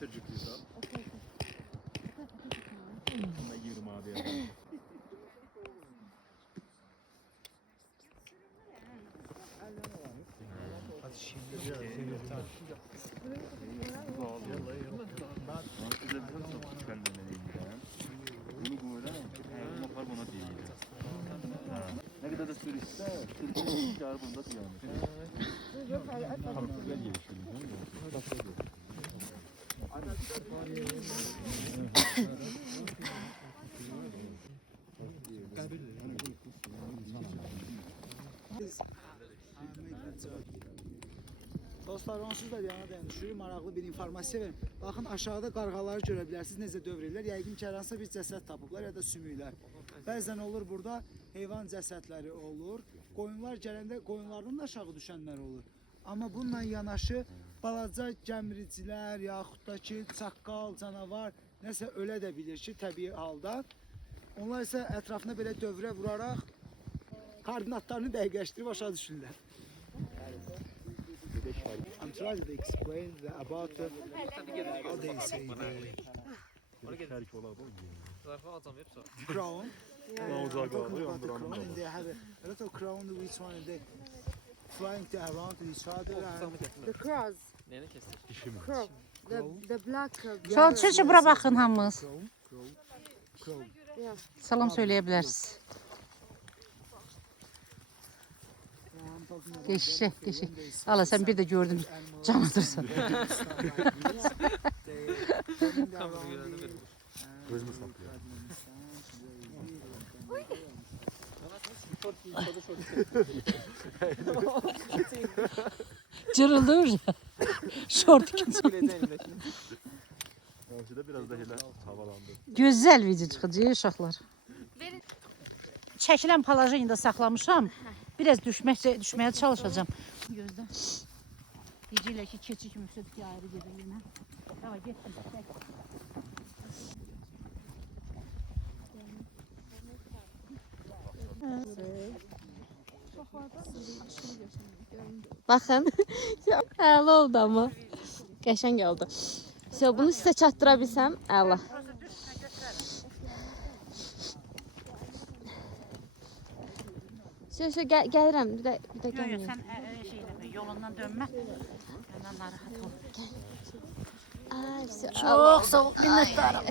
Tırcıklıysa. Ben 20 abi yani. Hadi şimdi Bunu böyle yapar buna değil. Ne kadar da sürüşse, sürüşse kâr bunda yani. Hamsiler gelişiyor. Dostlar, onsuz da bir yana dayanışırıq, maraqlı bir informasiya verim. Baxın, aşağıda qarğaları görə bilərsiniz, necə dövr edirlər. Yəqin ki, hər hansısa bir cəsəd tapıblar ya da sümüklər. Bəzən olur burada heyvan cəsədləri olur. Qoyunlar gələndə qoyunlardan da aşağı düşənlər olur. Amma bununla yanaşı balaca gəmiricilər, yaxud da ki, çaqqal, canavar nəsə ölə də bilir ki, təbii halda. Onlar isə ətrafına belə dövrə vuraraq koordinatlarını dəqiqləşdirib aşağı düşürlər. I'm trying to explain about how they say the crown. And they have a lot of crown which one they flying around each other. The crows. Crow. The black. Şol çürçü bura baxın hamınız. Crow. Yeah. Salam söyləyə bilərsiniz. Geçti, geçti. Allah sen bir de gördün, can atırsan. Gözümü saklıyor. Cırıldı ya. Şort ikinci. Öncədə biraz da elə havalandı. Güzel video çıxacaq uşaqlar. Çəkilən palajı indi saxlamışam. Biraz düşməyə çalışacağım. Gözlə. Deyəcəklər ki, keçi kimi södükə ayrı gedir yenə. Hava getdim. Baxın. Əla oldu amma. Qəşəng oldu. Bunu sizə çatdıra bilsəm, əla. Gəlirəm, bir də gəlməyim. Sən yolundan dönmə. Məndən narahat ol. Çox sağ ol, minnətdarım.